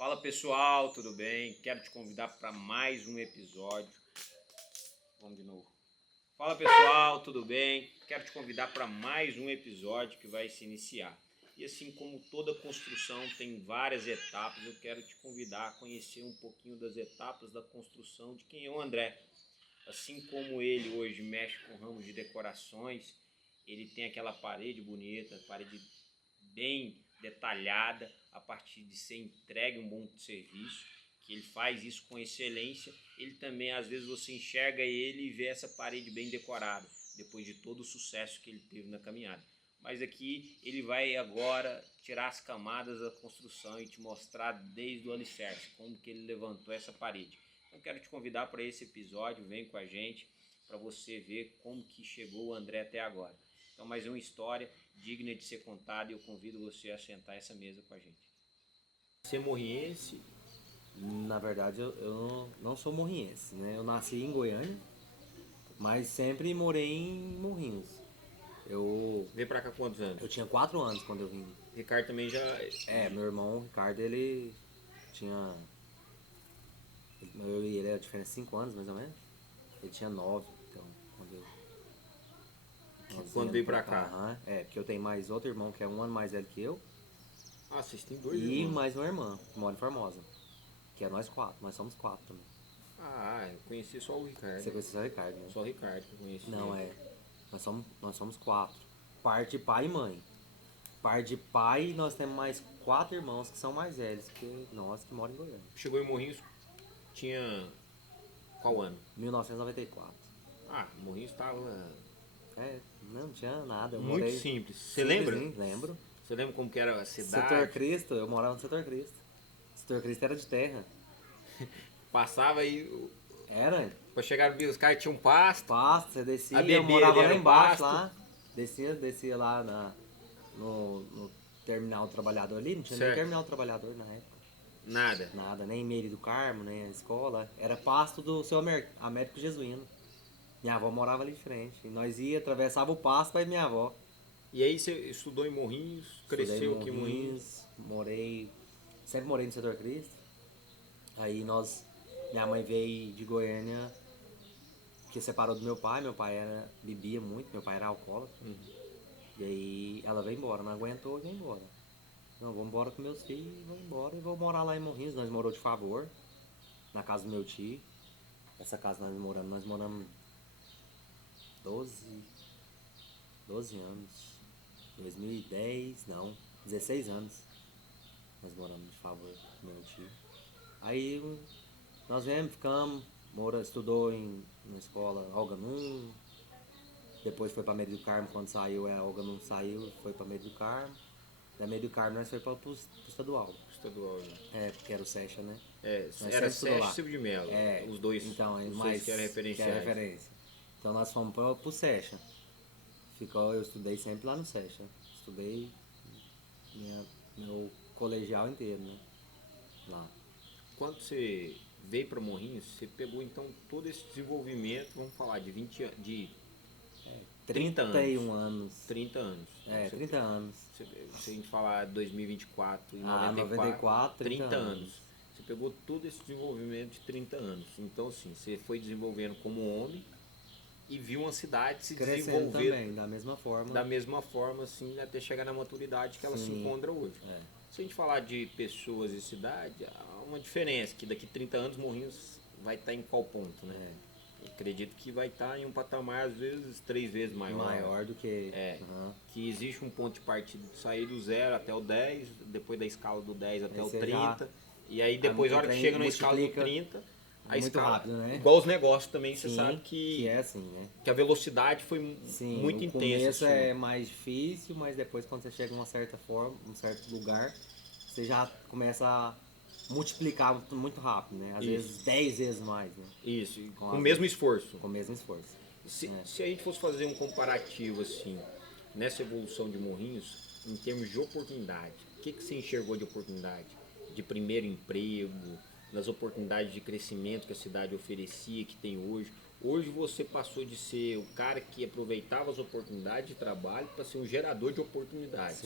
Fala pessoal, tudo bem? Quero te convidar para mais um episódio. Vamos de novo. Fala pessoal, tudo bem? Quero te convidar para mais um episódio que vai se iniciar. E assim como toda construção tem várias etapas, eu quero te convidar a conhecer um pouquinho das etapas da construção de quem é o André. Assim como ele hoje mexe com ramos de decorações, ele tem aquela parede bonita, parede bem detalhada, a partir de ser entregue um bom serviço, que ele faz isso com excelência. Ele também, às vezes, você enxerga ele e vê essa parede bem decorada, depois de todo o sucesso que ele teve na caminhada. Mas aqui ele vai agora tirar as camadas da construção e te mostrar desde o alicerce, como que ele levantou essa parede. Então quero te convidar para esse episódio, vem com a gente para você ver como que chegou o André até agora. Então mais uma história digna de ser contada e eu convido você a sentar essa mesa com a gente. Você é morriense? Na verdade, eu não sou morriense, né? Eu nasci em Goiânia, mas sempre morei em Morrinhos. Eu, Veio pra cá quantos anos? eu tinha 4 anos quando eu vim. Ricardo também já... Meu irmão, o Ricardo, ele tinha... Eu e ele era diferença de 5 anos, mais ou menos. Ele tinha 9, então, nós Quando viemos veio pra cá? Aham. Porque eu tenho mais outro irmão que é um ano mais velho que eu. Ah, vocês têm dois E irmãos. mais uma irmã, que mora em Formosa. Que é nós 4, nós somos 4 também. Ah, eu conheci só o Ricardo. Você conheceu o Ricardo, né? Só o Ricardo que eu conheci. Não, nós somos 4. Parte de pai e mãe. Parte de pai, nós temos mais 4 irmãos que são mais velhos que nós, que moram em Goiânia. Chegou em Morrinhos, tinha... Qual ano? 1994. Ah, Morrinhos estava Não tinha nada. Eu muito morei... simples. Você lembra? Lembro. Você lembra como que era a cidade? Setor Cristo, eu morava no Setor Cristo. Setor Cristo era de terra. Passava e... Era, Pra chegar os caras tinham pasto. pasto, você descia, A eu bebê morava ali lá era embaixo, pasto. lá. Descia lá no terminal do trabalhador ali, não tinha Certo. nem terminal do trabalhador na época. Nada. Nada, nem Meire do Carmo, nem a escola. Era pasto do seu Américo Jesuíno. Minha avó morava ali de frente. E nós atravessava o pasto para ir minha avó. E aí você estudou em Morrinhos, cresceu Estudei em aqui em Morrinhos. Sempre morei no Setor Cristo. Aí minha mãe veio de Goiânia, que separou do meu pai. Meu pai bebia muito, meu pai era alcoólatra. E aí ela veio embora, não aguentou e veio embora. Não, vou embora com meus filhos, vou embora e vou morar lá em Morrinhos. Nós moramos de favor, na casa do meu tio. Essa casa nós moramos 12 anos. 2010, não, 16 anos. Nós moramos de favor com meu tio. Aí nós ficamos, estudou na escola Olga Num. Depois foi pra Meire do Carmo, quando saiu, a Olga Num saiu, foi pra Meire do Carmo. Da Meire do Carmo nós foi pro estadual. Estadual, né? Porque era o Secha, né? Era Sérgio e Silvio de Mello. Os dois. Então, os mais dois que eram referenciais. referência. Então nós fomos pro Secha. Eu estudei sempre lá no Secha. Estudei meu colegial inteiro, né? Lá. Quando você veio para Morrinhos, você pegou então todo esse desenvolvimento, vamos falar, de 20 anos. De 30 anos. 31 anos. 30 anos. Então, 30 anos. Se a gente falar 2024 e 94, 30 anos. Você pegou todo esse desenvolvimento de 30 anos. Então, assim, você foi desenvolvendo como homem e viu uma cidade se Crescendo desenvolver também, da mesma forma. da mesma forma, assim, até chegar na maturidade que ela se encontra hoje. Se a gente falar de pessoas e cidade, há uma diferença, que daqui 30 anos Morrinhos vai estar em qual ponto, né? Eu acredito que vai estar em um patamar, às vezes, 3 vezes maior. Maior do que... Que existe um ponto de partida de sair do 0 até o 10, depois da escala do 10 até Aí o você 30, e aí depois, a hora que chega na escala do 30, a muito escala, rápido, né? igual os negócios também, você Sim, sabe que é assim, né? a velocidade foi Sim, muito o intensa. começo assim. é mais difícil, mas depois quando você chega a uma certa forma, um certo lugar, você já começa a multiplicar muito rápido, né? Às vezes 10 vezes mais, né? Isso, com o mesmo esforço. Com o mesmo esforço. Se a gente fosse fazer um comparativo assim, nessa evolução de Morrinhos, em termos de oportunidade, o que você enxergou de oportunidade? De primeiro emprego, das oportunidades de crescimento que a cidade oferecia, que tem hoje. Hoje você passou de ser o cara que aproveitava as oportunidades de trabalho para ser um gerador de oportunidades.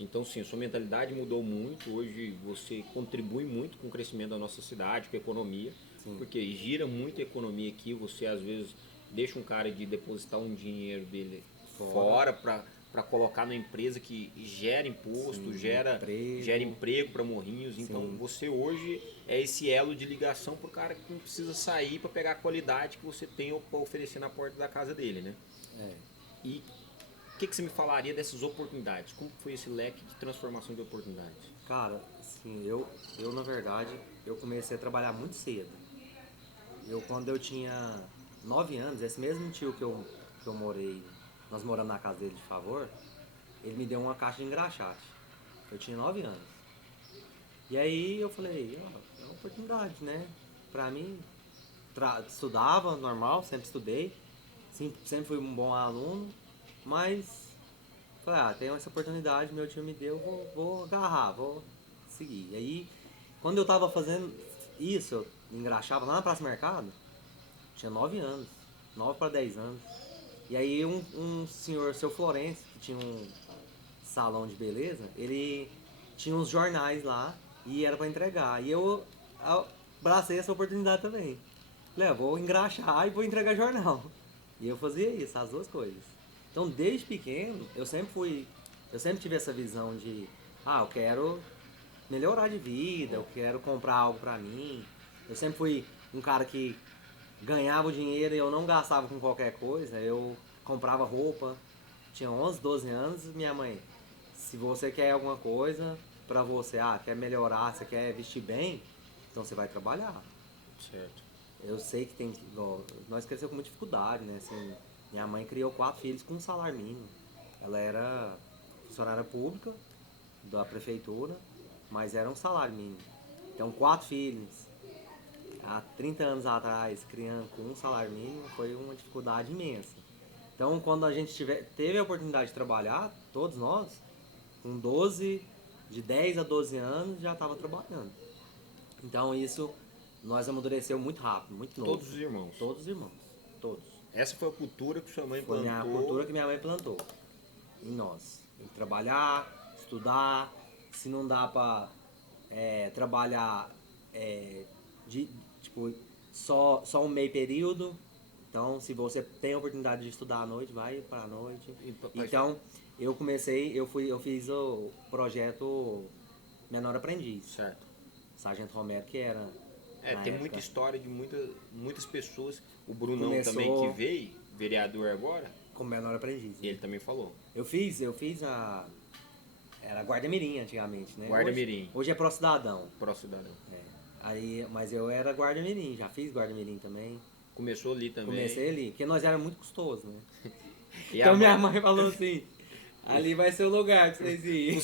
Então, sim, a sua mentalidade mudou muito. Hoje você contribui muito com o crescimento da nossa cidade, com a economia, Sim. porque gira muito a economia aqui. Você, às vezes, deixa um cara de depositar um dinheiro dele fora para colocar na empresa que gera imposto, Sim, gera emprego para Morrinhos. Então, Sim. você hoje é esse elo de ligação para o cara que não precisa sair para pegar a qualidade que você tem para oferecer na porta da casa dele, né? É. E o que você me falaria dessas oportunidades? Como foi esse leque de transformação de oportunidades? Cara, assim, eu na verdade, eu comecei a trabalhar muito cedo. Quando eu tinha 9 anos, esse mesmo tio que eu morei, nós moramos na casa dele de favor, ele me deu uma caixa de engraxate. Eu tinha 9 anos. E aí eu falei, ó, é uma oportunidade, né? Pra mim, estudava normal, sempre estudei, sempre fui um bom aluno, mas falei, tem essa oportunidade, meu tio me deu, vou agarrar, vou seguir. E aí, quando eu tava fazendo isso, eu engraxava lá na Praça Mercado, tinha 9 anos, 9 para 10 anos. E aí um senhor, seu Florencio, que tinha um salão de beleza, ele tinha uns jornais lá e era para entregar. E eu abracei essa oportunidade também. Falei, vou engraxar e vou entregar jornal. E eu fazia isso, as duas coisas. Então, desde pequeno, eu sempre tive essa visão de, eu quero melhorar de vida, eu quero comprar algo pra mim. Eu sempre fui um cara que ganhava o dinheiro e eu não gastava com qualquer coisa. Eu comprava roupa, tinha 11, 12 anos, minha mãe, se você quer alguma coisa pra você, quer melhorar, você quer vestir bem, então você vai trabalhar. Certo. Eu sei que tem. Nós crescemos com muita dificuldade, né? Assim, minha mãe criou 4 filhos com um salário mínimo. Ela era funcionária pública da prefeitura, mas era um salário mínimo. Então, 4 filhos, há 30 anos atrás, criando com um salário mínimo, foi uma dificuldade imensa. Então, quando a gente teve a oportunidade de trabalhar, todos nós, com 12, de 10 a 12 anos, já estava trabalhando. Então, isso nós amadureceu muito rápido, muito novo. Todos os irmãos. Todos os irmãos. Todos. Essa foi a cultura que sua mãe Foi plantou. a cultura que minha mãe plantou em nós. Tem que trabalhar, estudar. Se não dá pra trabalhar tipo, só um meio período. Então, se você tem a oportunidade de estudar à noite, vai pra noite. Então, eu fiz o projeto Menor Aprendiz. Certo. Sargento Romero, que era. Tem muita história de muitas pessoas. O Brunão também que veio, vereador agora. Como menor aprendiz. Ele também falou. Eu fiz era Guarda Mirim antigamente, né? Guarda Mirim. Hoje é Pró Cidadão. Pró Cidadão. Mas eu era Guarda Mirim, já fiz Guarda Mirim também. Começou ali também. Comecei ali, porque nós era muito custoso, né? Então minha mãe falou assim, ali vai ser o lugar que vocês iam.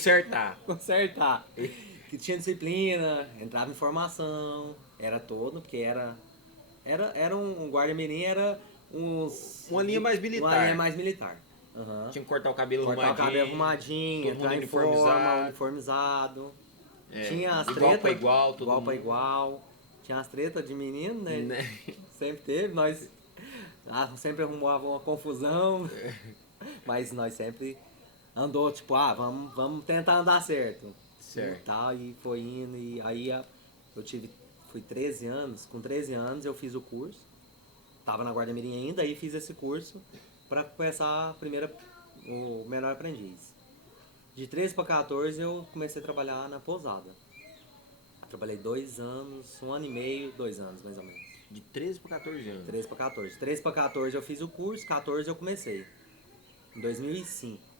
Consertar. Que tinha disciplina, entrava em formação, era todo, porque era um guarda mirim, era uma linha mais militar. Uma linha mais militar. Uhum. Tinha que cortar o cabelo arrumadinho, entrar em uniformizado. Tinha as tretas. Igual pra igual, todo igual mundo. Pra igual. Tinha as tretas de menino, né? Sempre teve, nós sempre arrumava uma confusão. Mas nós sempre andou, tipo, vamos tentar andar certo. Certo. E tal, e foi indo, e aí fui 13 anos, com 13 anos eu fiz o curso, tava na Guarda Mirim ainda, aí fiz esse curso pra começar o Menor Aprendiz. De 13 para 14 eu comecei a trabalhar na pousada. Trabalhei 2 anos, 1 ano e meio, 2 anos mais ou menos. De 13 para 14 anos? 13 para 14. 13 para 14 eu fiz o curso, 14 eu comecei. Em 2005.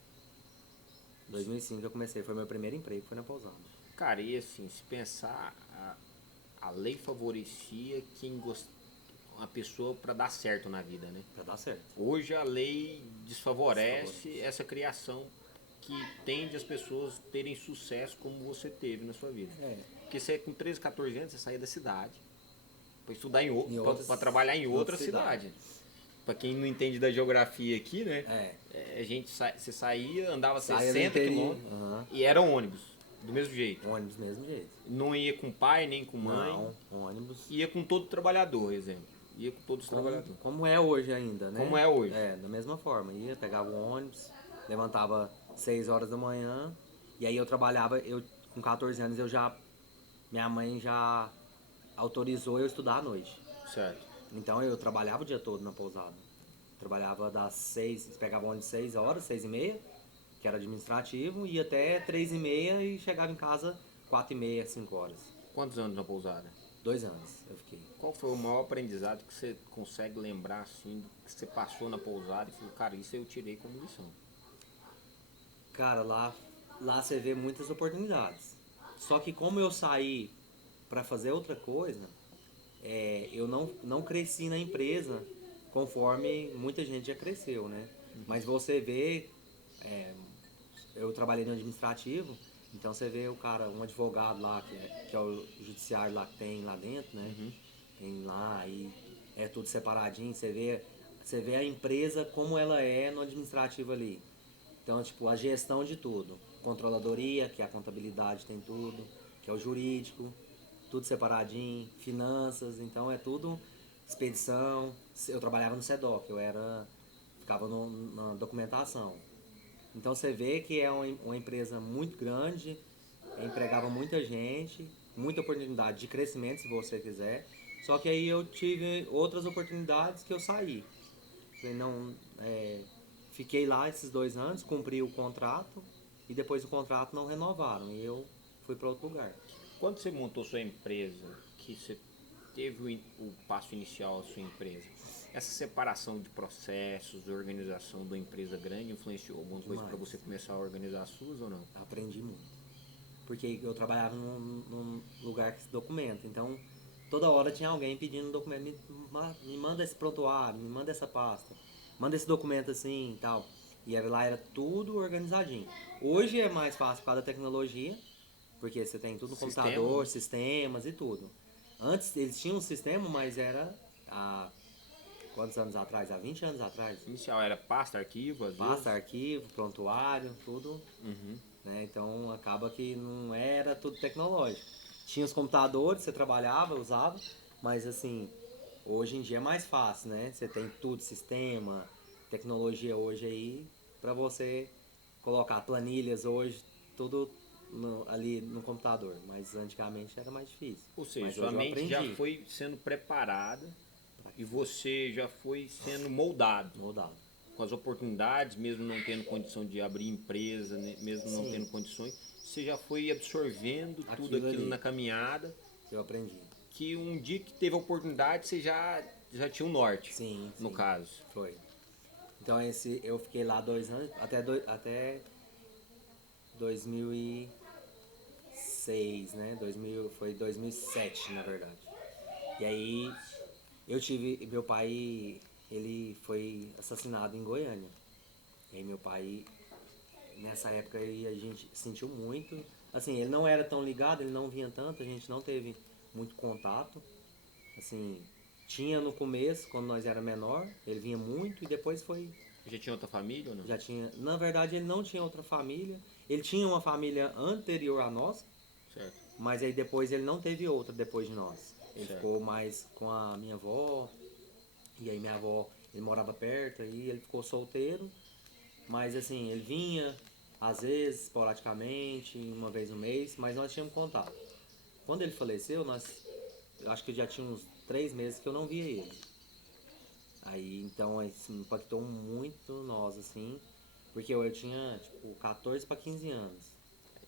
2005 eu comecei, foi meu primeiro emprego, foi na pousada. Cara, e assim, se pensar, a lei favorecia a pessoa para dar certo na vida, né? Pra dar certo. Hoje a lei desfavorece essa criação que tende as pessoas terem sucesso como você teve na sua vida. Porque você com 13, 14 anos, você saía da cidade para estudar para trabalhar em outra cidade. Pra quem não entende da geografia aqui, né? Você saía, andava 60 quilômetros e era ônibus, do mesmo jeito. Ônibus, do mesmo jeito. Não ia com pai, nem com mãe. Não, ônibus. Ia com todo trabalhador, exemplo. Ia com todos os trabalhadores. Como é hoje ainda, né? Como é hoje. Da mesma forma. Ia, pegava o ônibus, levantava 6 horas da manhã E aí eu trabalhava, com 14 anos minha mãe já autorizou eu estudar à noite. Certo. Então eu trabalhava o dia todo na pousada. Trabalhava das 6, pegava ônibus 6 horas, 6h30, que era administrativo, ia até 3h30 e chegava em casa 4h30, 5 horas. Quantos anos na pousada? 2 anos eu fiquei. Qual foi o maior aprendizado que você consegue lembrar, assim, que você passou na pousada e falou, cara, isso eu tirei como lição? Cara, lá você vê muitas oportunidades. Só que como eu saí para fazer outra coisa, eu não cresci na empresa conforme muita gente já cresceu, né? Mas você vê, é, eu trabalhei no administrativo, então você vê o cara, um advogado lá, que é o judiciário lá que tem lá dentro, né? Tem lá, aí é tudo separadinho, você vê a empresa como ela é no administrativo ali. Então, tipo, a gestão de tudo. Controladoria, que é a contabilidade tem tudo, que é o jurídico, tudo separadinho, finanças, então é tudo expedição. Eu trabalhava no SEDOC, ficava na documentação. Então você vê que é uma empresa muito grande, empregava muita gente, muita oportunidade de crescimento se você quiser. Só que aí eu tive outras oportunidades que eu saí. Não, fiquei lá esses 2 anos, cumpri o contrato e depois o contrato não renovaram e eu fui para outro lugar. Quando você montou sua empresa, que você teve o passo inicial da sua empresa, essa separação de processos, organização da empresa grande influenciou alguma coisa para você começar a organizar as suas ou não? Aprendi muito. Porque eu trabalhava num lugar que se documenta, então toda hora tinha alguém pedindo um documento, me manda esse prontuário, me manda essa pasta, manda esse documento assim e tal. E lá era tudo organizadinho. Hoje é mais fácil por causa da tecnologia, porque você tem tudo no computador, né? sistemas e tudo. Antes eles tinham um sistema, mas era há quantos anos atrás? Há 20 anos atrás. Inicial era pasta, arquivo, às Pasta, vezes. arquivo, prontuário, tudo. Né? Então acaba que não era tudo tecnológico. Tinha os computadores, você trabalhava, usava, mas assim, hoje em dia é mais fácil, né? Você tem tudo, sistema, tecnologia hoje aí, para você colocar planilhas hoje, tudo ali no computador. Mas antigamente era mais difícil. Ou seja, Mas sua hoje eu mente já aprendi. foi sendo preparada e você já foi sendo moldado Mudado. com as oportunidades, mesmo não tendo condição de abrir empresa, né, mesmo não Sim. tendo condições, você já foi absorvendo tudo aquilo ali na caminhada, eu aprendi. que um dia que teve a oportunidade você já tinha um norte, Sim, no sim. caso. Foi. Então eu fiquei lá 2 anos, até 2006, né? Foi 2007, na verdade. E aí meu pai, ele foi assassinado em Goiânia. E aí meu pai, nessa época aí a gente sentiu muito. Assim, ele não era tão ligado, ele não vinha tanto, a gente não teve muito contato. Assim, tinha no começo, quando nós era menor, ele vinha muito e depois Já tinha outra família ou não? já tinha. Na verdade, ele não tinha outra família. Ele tinha uma família anterior à nossa, Certo. mas aí depois ele não teve outra depois de nós. Ele Certo. ficou mais com a minha avó. E aí minha avó, ele morava perto, aí ele ficou solteiro. Mas assim, ele vinha, às vezes, esporadicamente, uma vez no mês, mas nós tínhamos contato. Quando ele faleceu, eu acho que já tinha uns 3 meses que eu não via ele. Aí então isso me impactou muito nós, assim, porque eu tinha tipo 14 para 15 anos.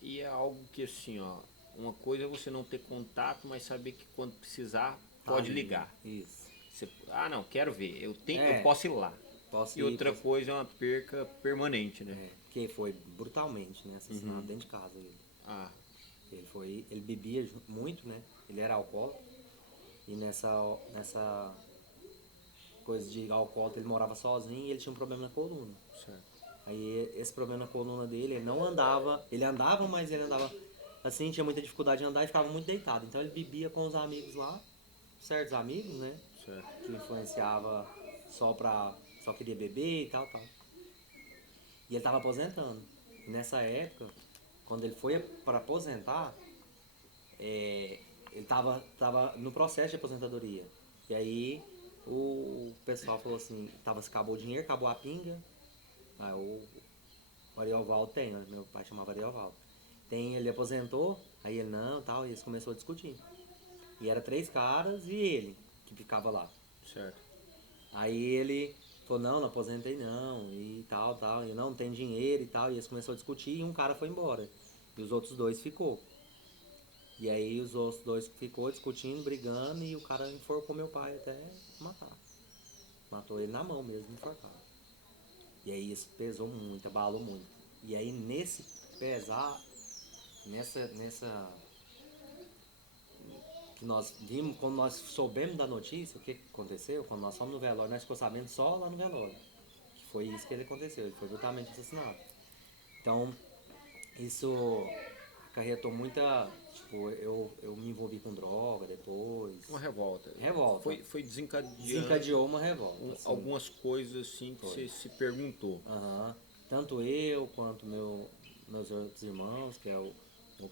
E é algo que assim, ó, uma coisa é você não ter contato, mas saber que quando precisar pode Ali, ligar. isso. Você, não, quero ver, eu É, posso ir lá. posso E ir, outra coisa é uma perca permanente, né? porque foi brutalmente, né, assassinado dentro de casa ele. Ah, Ele bebia muito, né? Ele era alcoólatra. E nessa coisa de alcoólatra ele morava sozinho e ele tinha um problema na coluna. certo. Aí esse problema na coluna dele, ele não andava, ele andava, mas ele andava assim, tinha muita dificuldade de andar e ficava muito deitado. Então ele bebia com os amigos lá, certos amigos, né? Certo. Que influenciava só queria beber e tal, tal. E ele tava aposentando. E nessa época, quando ele foi para aposentar, ele tava no processo de aposentadoria. E aí o pessoal falou assim, acabou o dinheiro, acabou a pinga. Aí o Ariovaldo tem, né? Meu pai chamava Ariovaldo. ele aposentou, aí ele não, tal, e eles começaram a discutir. E era 3 caras e ele que ficava lá. Certo. Aí ele falou, não aposentei não, e tal, e não tem dinheiro e tal, e eles começaram a discutir e um cara foi embora. E os outros 2 ficou. E aí os outros 2 ficou discutindo, brigando, e o cara enforcou meu pai até matar. Matou ele na mão mesmo, enforcado. E aí isso pesou muito, abalou muito. E aí nesse pesar, nessa que nós vimos, quando nós soubemos da notícia, o que aconteceu, quando nós fomos no velório, nós ficamos sabendo só lá no velório. Que foi isso que ele aconteceu, ele foi brutalmente assassinado. Então, isso acarretou muita. Tipo, eu me envolvi com droga depois. Uma revolta. Revolta. Foi desencadeando Desencadeou uma revolta. Assim. algumas coisas assim que você se perguntou. Uhum. Tanto eu quanto meus outros irmãos, que é o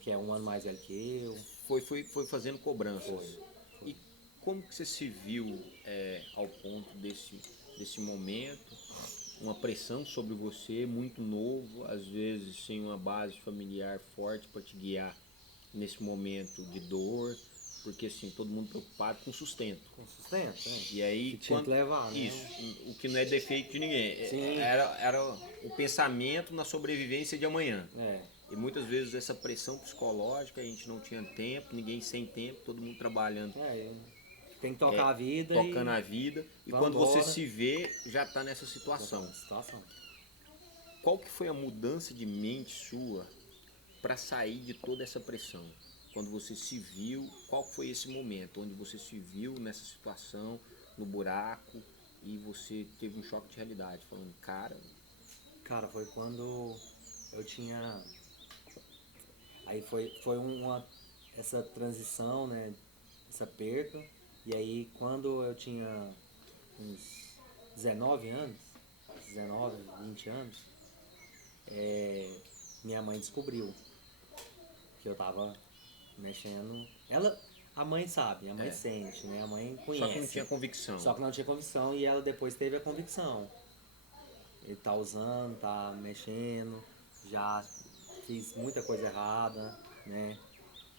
que é um ano mais velho que eu. Foi fazendo cobranças. E como que você se viu ao ponto desse momento? Uma pressão sobre você, muito novo, às vezes sem uma base familiar forte para te guiar nesse momento de dor, porque assim, todo mundo preocupado com sustento. Com sustento, né? E aí, que tinha que levar, né? Isso, o que não é defeito de ninguém. Sim. Era o pensamento na sobrevivência de amanhã. É. E muitas vezes essa pressão psicológica, a gente não tinha tempo, ninguém sem tempo, todo mundo trabalhando. Tem que tocar a vida. Tocando a vida. E quando embora. você se vê, já está nessa situação. Qual que foi a mudança de mente sua para sair de toda essa pressão? Quando você se viu, qual foi esse momento onde você se viu nessa situação, no buraco, e você teve um choque de realidade, falando, cara... Cara, foi quando eu tinha... Aí foi essa transição, né, essa perca, e aí quando eu tinha uns 19 anos, 19, 20 anos, minha mãe descobriu que eu tava mexendo. A mãe sabe, a mãe sente, né? A mãe conhece. Só que não tinha convicção. Só que não tinha convicção e ela depois teve a convicção. Ele tá usando, tá mexendo, já fiz muita coisa errada, né?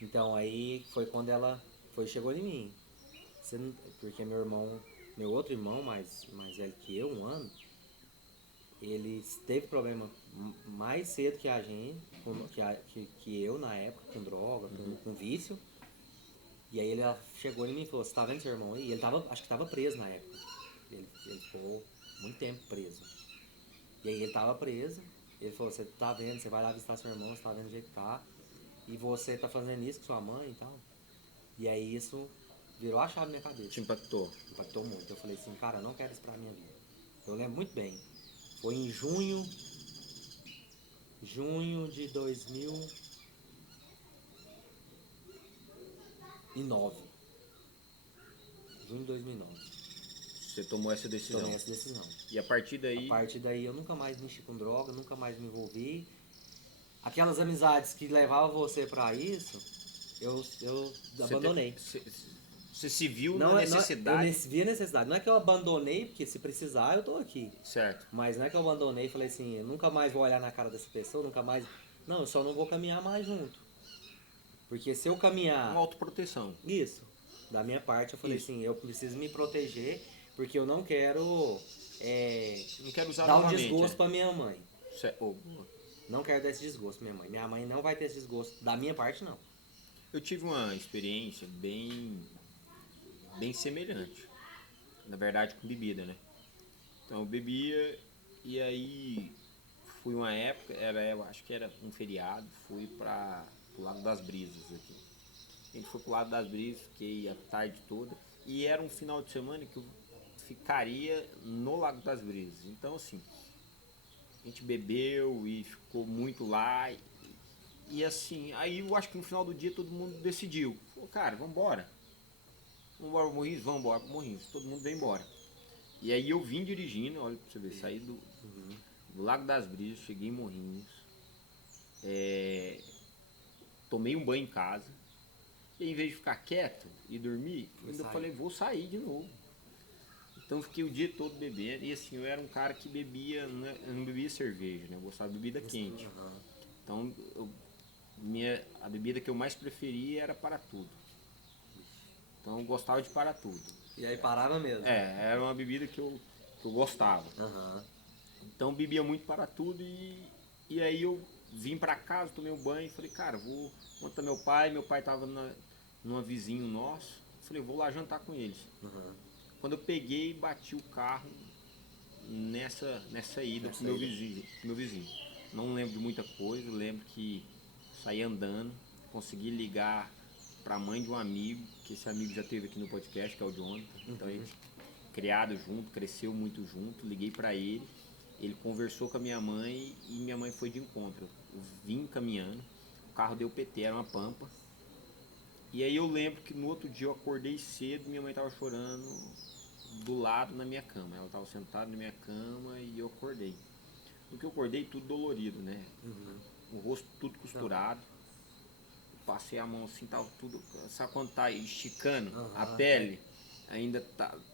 Então aí foi quando ela chegou em mim. Porque meu outro irmão, mais velho que eu, 1 ano, ele teve problema mais cedo que a gente, que eu na época, com droga, com vício. E aí ele chegou em mim e falou, você tá vendo seu irmão aí? E ele acho que tava preso na época. Ele ficou muito tempo preso. E aí ele tava preso, ele falou, você tá vendo, você vai lá visitar seu irmão, você tá vendo o jeito que tá. E você tá fazendo isso com sua mãe e tal. E aí isso virou a chave na minha cabeça. Te impactou? Impactou muito. Eu falei assim, cara, eu não quero isso pra minha vida. Eu lembro muito bem. Foi em junho de 2009. Junho de 2009. Você tomou essa decisão? Tomei essa decisão. E a partir daí? A partir daí eu nunca mais mexi com droga, nunca mais me envolvi. Aquelas amizades que levavam você pra isso, eu abandonei. Você se viu na necessidade? Eu vi a necessidade. Não é que eu abandonei, porque se precisar eu tô aqui. Certo. Mas não é que eu abandonei e falei assim, eu nunca mais vou olhar na cara dessa pessoa, nunca mais... Não, eu só não vou caminhar mais junto. Porque se eu caminhar... Uma autoproteção. Isso. Da minha parte eu falei assim, eu preciso me proteger, porque eu não quero... não quero usar dar um desgosto pra minha mãe. Boa. Não quero dar esse desgosto pra minha mãe. Minha mãe não vai ter esse desgosto. Da minha parte, não. Eu tive uma experiência bem semelhante. Na verdade, com bebida, né? Então eu bebia e aí fui uma época, eu acho que era um feriado, fui para o Lago das Brisas aqui. A gente foi pro Lago das Brisas, fiquei a tarde toda e era um final de semana que eu ficaria no Lago das Brisas. Então assim, a gente bebeu e ficou muito lá e assim, aí eu acho que no final do dia todo mundo decidiu, falou, cara, vambora. Vamos embora pro Morrinhos? Vamos embora pro Morrinhos. Todo mundo veio embora. E aí eu vim dirigindo, olha pra você ver, saí do Lago das Brisas, cheguei em Morrinhos, tomei um banho em casa, e em vez de ficar quieto e dormir, ainda falei, vou sair de novo. Então fiquei o dia todo bebendo, e assim, eu era um cara que bebia, eu não bebia cerveja, né? Eu gostava de bebida quente. Então eu A bebida que eu mais preferia era para tudo. Então eu gostava de para tudo. E aí parava mesmo? Era uma bebida que eu gostava. Aham. Então bebia muito para tudo e aí eu vim para casa, tomei um banho e falei, cara, vou contar meu pai tava numa vizinho nosso, falei, vou lá jantar com eles. Uhum. Quando eu peguei, bati o carro nessa ida pro meu vizinho. Não lembro de muita coisa, lembro que saí andando, consegui ligar para a mãe de um amigo, que esse amigo já teve aqui no podcast, que é o Jonathan. Então a gente criado junto, cresceu muito junto, liguei para ele conversou com a minha mãe e minha mãe foi de encontro. Eu vim caminhando, o carro deu PT, era uma Pampa. E aí eu lembro que no outro dia eu acordei cedo, minha mãe estava chorando do lado na minha cama. Ela estava sentada na minha cama e eu acordei. No que eu acordei, tudo dolorido, né? O rosto tudo costurado. Passei a mão assim, tava tudo. Sabe quando tá esticando a pele? Ainda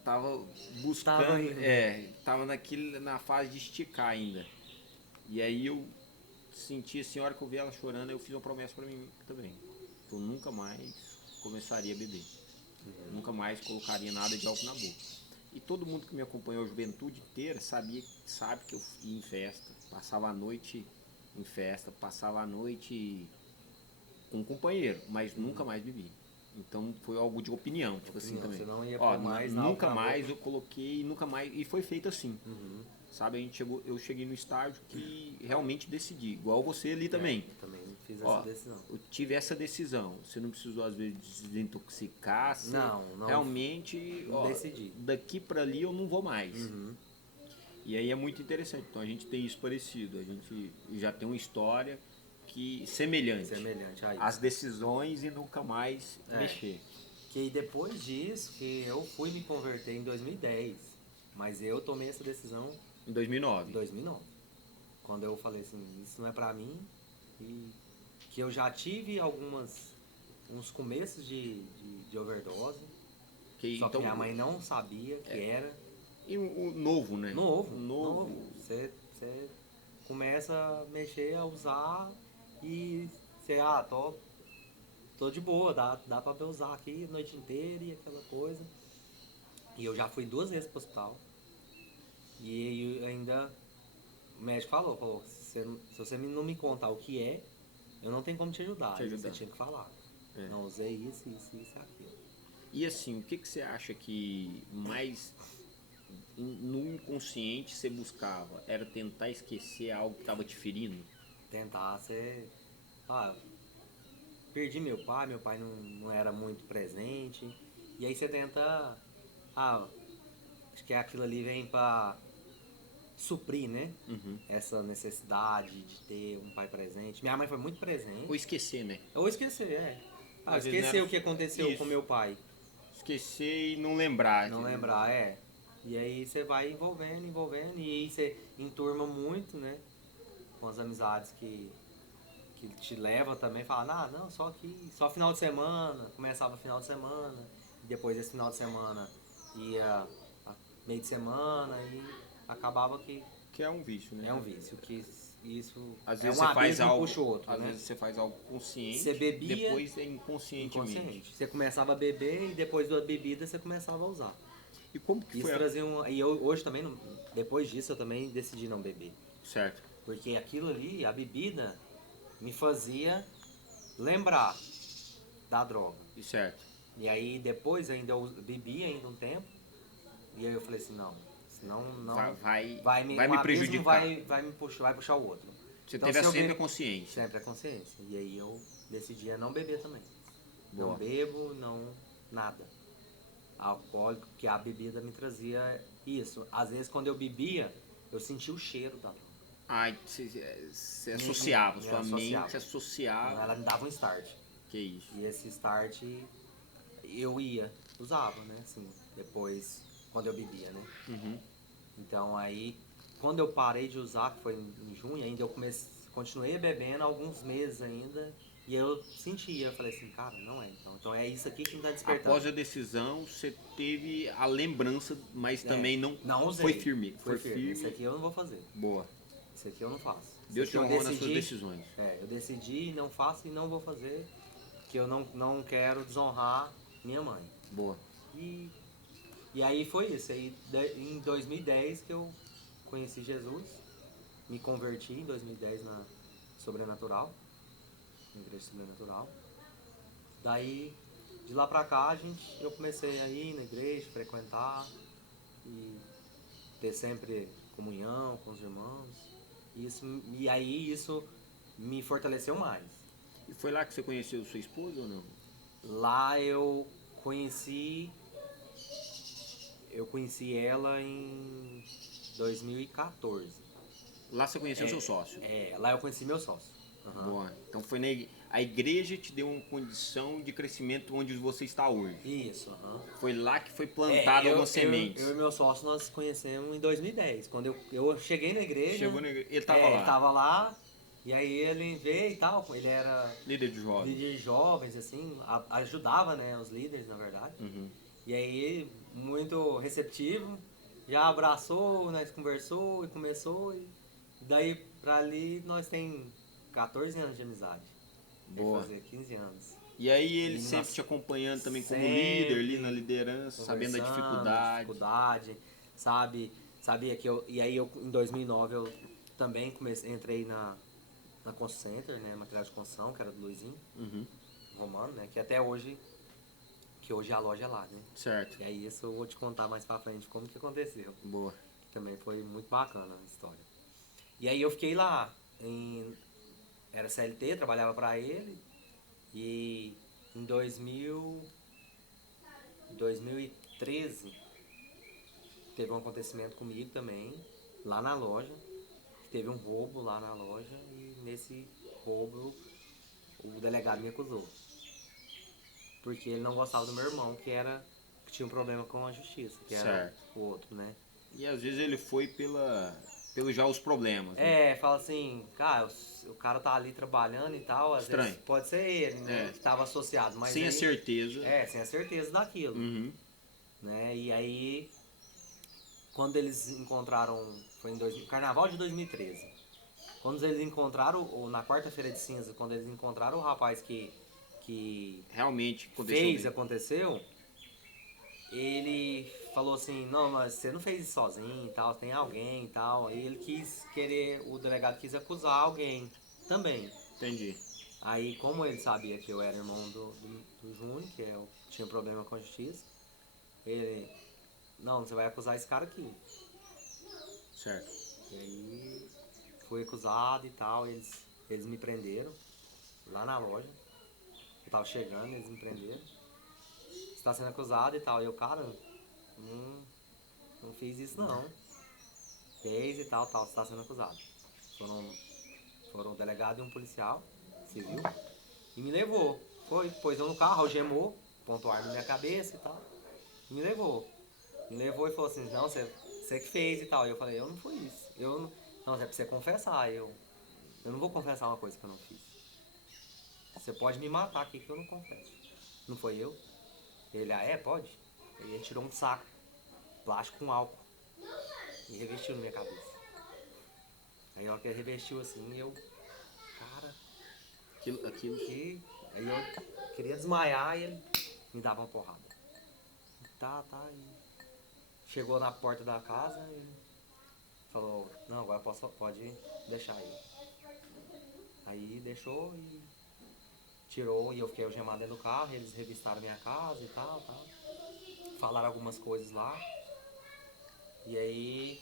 tava buscando. Tava na fase de esticar ainda. E aí eu senti assim, a hora que eu vi ela chorando, eu fiz uma promessa pra mim também. Que eu nunca mais começaria a beber. Nunca mais colocaria nada de álcool na boca. E todo mundo que me acompanhou a juventude inteira sabe que eu ia em festa, passava a noite em festa, passava a noite com um companheiro, mas nunca mais bebi. Então foi algo de opinião, tipo assim também. Você não ia mais nunca mais eu coloquei, nunca mais, e foi feito assim. Sabe, eu cheguei no estágio que realmente decidi, igual você ali também. Também fiz essa decisão. Eu tive essa decisão. Você não precisou às vezes desintoxicar. Não. Realmente, decidi. Daqui para ali eu não vou mais. E aí é muito interessante. Então a gente tem isso parecido. A gente já tem uma história semelhante a isso. As decisões e nunca mais mexer. Que depois disso, que eu fui me converter em 2010, mas eu tomei essa decisão em 2009. Quando eu falei assim, isso não é pra mim, e que eu já tive uns começos de overdose, só que minha mãe não sabia que era. E o novo, né? Novo. Você começa a mexer, a usar e você, tô de boa, dá pra usar aqui a noite inteira e aquela coisa. E eu já fui 2 vezes pro hospital. E ainda o médico falou, se você não me contar o que é, eu não tenho como te ajudar. Você tinha que falar. Não, usei isso e aquilo. E assim, o que você acha que mais no inconsciente você buscava? Era tentar esquecer algo que estava te ferindo? Tentar ser... perdi meu pai não era muito presente. E aí você tenta... acho que aquilo ali vem pra suprir, né? Essa necessidade de ter um pai presente. Minha mãe foi muito presente. Ou esquecer, né? Ou esquecer, esquecer o que aconteceu com meu pai. Esquecer e não lembrar. Não lembrar, E aí você vai envolvendo, e aí você enturma muito, né? Com as amizades que te levam também, fala, não, só final de semana, começava final de semana, e depois desse final de semana ia meio de semana e acabava que é um vício, né? É um vício, que isso às vezes um você faz algo, puxa o outro, às né? vezes você faz algo consciente, você bebia, depois é inconscientemente. Você começava a beber e depois da bebida você começava a usar. E como que isso foi? Trazia e eu hoje também, depois disso eu também decidi não beber. Certo. Porque aquilo ali, a bebida, me fazia lembrar da droga. Certo. E aí depois ainda eu bebi ainda um tempo, e aí eu falei assim, não, senão vai me prejudicar. Vai me puxar, vai puxar o outro. Você então, teve sempre a consciência. Sempre a consciência. E aí eu decidi a não beber também. Boa. Não bebo, nada. Alcoólico, porque a bebida me trazia isso. Às vezes quando eu bebia, eu sentia o cheiro da droga. Você associava, sua mente se associava. Ela me dava um start. Que isso. E esse start eu usava, né? Assim, depois, quando eu bebia, né? Então aí, quando eu parei de usar, que foi em junho, ainda eu continuei bebendo alguns meses ainda. E eu sentia, falei assim, cara, não é. Então é isso aqui que me tá despertando. Após a decisão, você teve a lembrança, mas também não usei. Foi firme. Foi firme. Isso aqui eu não vou fazer. Boa. isso aqui eu não faço. Deus te Isso aqui honrou nas suas decisões. Eu decidi, não faço e não vou fazer, que eu não quero desonrar minha mãe. Boa. E aí foi isso. Aí, em 2010 que eu conheci Jesus, me converti em 2010 na Sobrenatural, na Igreja Sobrenatural. Daí, de lá pra cá, eu comecei a ir na igreja, frequentar e ter sempre comunhão com os irmãos. E aí isso me fortaleceu mais. E foi lá que você conheceu sua esposa ou não? Lá eu conheci ela em 2014. Lá você conheceu seu sócio? Lá eu conheci meu sócio. Uhum. Boa. Então foi a igreja te deu uma condição de crescimento onde você está hoje. Isso. Uhum. Foi lá que foi plantada algumas sementes. Eu e meu sócio nós conhecemos em 2010. Quando eu cheguei na igreja. Chegou na igreja. Ele estava lá. Ele estava lá. E aí ele veio e tal. Ele era líder de jovens. Líder de jovens, assim. Ajudava, né, os líderes, na verdade. Uhum. E aí, muito receptivo. Já abraçou, nós conversou e começou. E daí pra ali nós tem 14 anos de amizade. Boa. Fazer 15 anos. E aí ele sempre te acompanhando também como líder, ali na liderança, sabendo da dificuldade. Sabia que eu... E aí em 2009 eu também entrei na Constru Center, né, material de construção, que era do Luizinho, Romano, né, que até hoje, a loja é lá, né. Certo. E aí isso eu vou te contar mais pra frente como que aconteceu. Boa. Também foi muito bacana a história. E aí eu fiquei lá, era CLT, trabalhava pra ele, e em 2013 teve um acontecimento comigo também, lá na loja. Teve um roubo lá na loja e nesse roubo o delegado me acusou. Porque ele não gostava do meu irmão, que tinha um problema com a justiça, que era o outro, né? E às vezes ele foi pelos já os problemas. Né? Fala assim, cara, o cara tá ali trabalhando e tal, às vezes pode ser ele, né? Que estava associado, mas sem a certeza. Sem a certeza daquilo. Né? E aí, quando eles encontraram, foi em Carnaval de 2013. Quando eles encontraram, ou na quarta-feira de cinza, quando eles encontraram o rapaz que realmente aconteceu, ele falou assim, não, mas você não fez isso sozinho e tal, tem alguém e tal. Aí ele o delegado quis acusar alguém também. Entendi. Aí, como ele sabia que eu era irmão do Júnior, que tinha problema com a justiça, ele, não, você vai acusar esse cara aqui. Certo. E aí, fui acusado e tal, eles me prenderam lá na loja. Eu tava chegando, eles me prenderam. Você tá sendo acusado e tal. E eu, cara, não fiz isso não. Fez e tal, você tá sendo acusado. Foram um delegado e um policial civil. E me levou. Pôs eu no carro, algemou, pontou arma na minha cabeça e tal. E me levou. Me levou e falou assim, não, você que fez e tal. E eu falei, eu não fui isso. Não, é pra você confessar. Eu não vou confessar uma coisa que eu não fiz. Você pode me matar aqui que eu não confesso. Não foi eu? Ele, pode? E ele tirou um saco, plástico com álcool, e revestiu na minha cabeça. Aí ela que revestiu assim, eu, cara, aquilo. Aí eu queria desmaiar e ele me dava uma porrada. Tá, e chegou na porta da casa e falou, não, agora pode deixar aí. Aí deixou e tirou, e eu fiquei algemado dentro do carro, eles revistaram minha casa e tal. Falaram algumas coisas lá. E aí,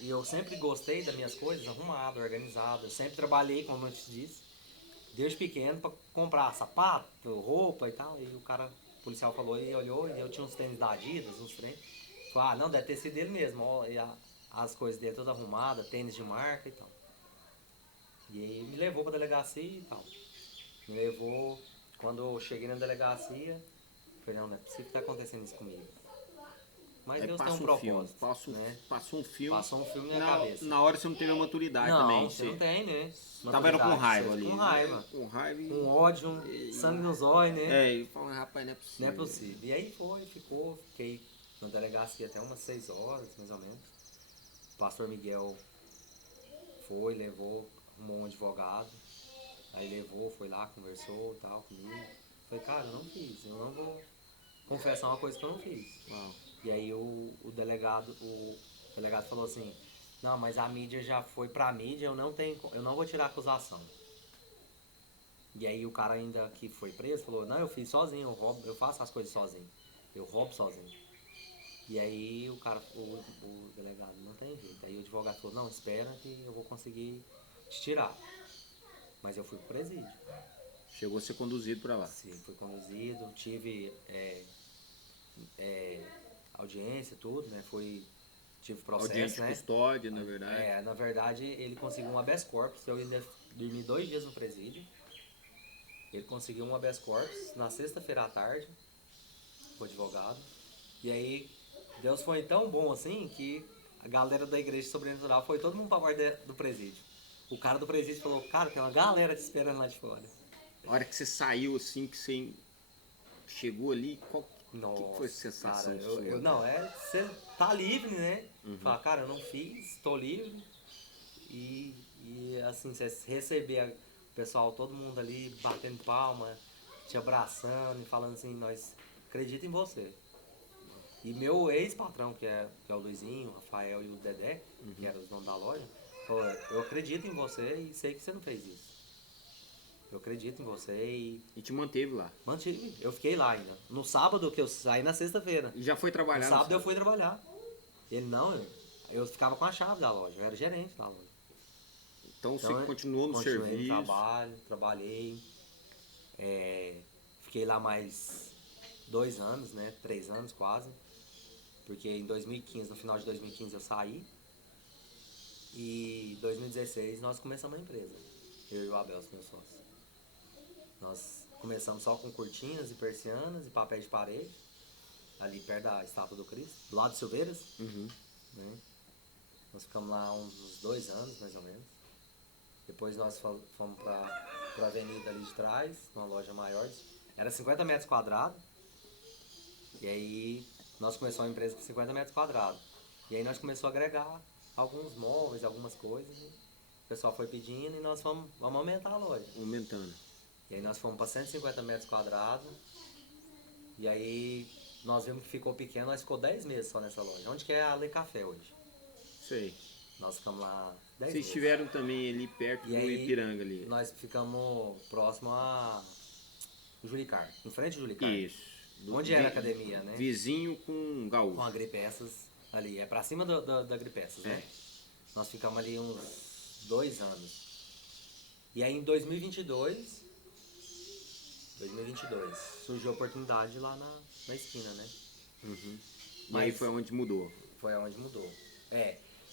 e eu sempre gostei das minhas coisas arrumado, organizado. Eu sempre trabalhei, como eu te disse, desde pequeno, pra comprar sapato, roupa e tal. E o policial falou e olhou, e eu tinha uns tênis da Adidas, uns treinos. Falei, não, deve ter sido ele mesmo. Ó, e as coisas dele todas arrumadas, tênis de marca e tal. E aí me levou pra delegacia e tal. Me levou, quando eu cheguei na delegacia, falei, não é possível que tá acontecendo isso comigo. Mas Deus tem um propósito. Passou um filme. Passou um filme na minha cabeça. Na hora você não teve a maturidade também. Não, você não tem, né? Tava com raiva ali. Com raiva. Com raiva. Com ódio, sangue nos olhos, né? E falando, rapaz, não é possível. Não é possível. E aí fiquei na delegacia até umas 6 horas, mais ou menos. O pastor Miguel Foi, levou, arrumou um advogado. Aí levou, foi lá, conversou e tal comigo. Falei, cara, eu não fiz, eu não vou confessar uma coisa que eu não fiz. Uau. E aí o delegado falou assim, não, mas a mídia já foi pra mídia, eu não vou tirar acusação. E aí o cara ainda que foi preso falou, não, eu fiz sozinho, eu faço as coisas sozinho. Eu roubo sozinho. E aí o delegado, não tem jeito. Aí o advogado falou, não, espera que eu vou conseguir te tirar. Mas eu fui pro presídio. Chegou a ser conduzido pra lá. Sim, fui conduzido, tive audiência, tudo, né? Tive processo, Audiente de né? custódia, na verdade. Na verdade, ele conseguiu um habeas corpus, eu ainda dormi 2 dias no presídio. Ele conseguiu um habeas corpus na sexta-feira à tarde, o advogado. E aí, Deus foi tão bom assim que a galera da igreja sobrenatural foi todo mundo pra borda do presídio. O cara do presídio falou, cara, tem uma galera te esperando lá de fora. A hora que você saiu assim, que você chegou ali, Nossa, que foi a sensação cara, sua? não, você tá livre, né? Uhum. Fala, cara, eu não fiz, tô livre. E assim, você receber o pessoal, todo mundo ali batendo palma, te abraçando e falando assim, nós acreditamos em você. E meu ex-patrão, que é o Luizinho, o Rafael e o Dedé, que eram os donos da loja, falou, eu acredito em você e sei que você não fez isso. Eu acredito em você E te manteve lá. mantive. Eu fiquei lá ainda. No sábado que eu saí na sexta-feira. E já foi No trabalhar sábado eu fui trabalhar. Ele não, eu ficava com a chave da loja, eu era gerente da loja. Então você Então, continuou no continuei serviço. no trabalho, trabalhei. Fiquei lá mais 2 anos, né? 3 anos quase. Porque em 2015, no final de 2015 eu saí. E em 2016 nós começamos a empresa. Eu e o Abel, meus sócios. Nós começamos só com cortinas e persianas e papéis de parede. Ali perto da estátua do Cristo. Do lado de Silveiras. Uhum. Né? Nós ficamos lá uns 2 anos, mais ou menos. Depois nós fomos pra avenida ali de trás, uma loja maior. Era 50 metros quadrados. E aí nós começamos a empresa com 50 metros quadrados. E aí nós começamos a agregar alguns móveis, algumas coisas. O pessoal foi pedindo e nós vamos aumentar a loja. Aumentando. E aí nós fomos para 150 metros quadrados. E aí nós vimos que ficou pequeno, nós ficou 10 meses só nessa loja. Onde que é a Le Café hoje? Sei. Nós ficamos lá 10 Vocês meses. estiveram também ali perto do aí, Ipiranga ali. Nós ficamos próximo a Julicar, em frente ao Julicar. Isso. Onde era a academia, né? Vizinho com Gaúcho. Com a Agripeças ali, é pra cima da Agripeças, né? Nós ficamos ali uns 2 anos. E aí em 2022 surgiu a oportunidade lá na esquina, né? Uhum. E Mas- aí foi onde mudou. Foi aonde mudou.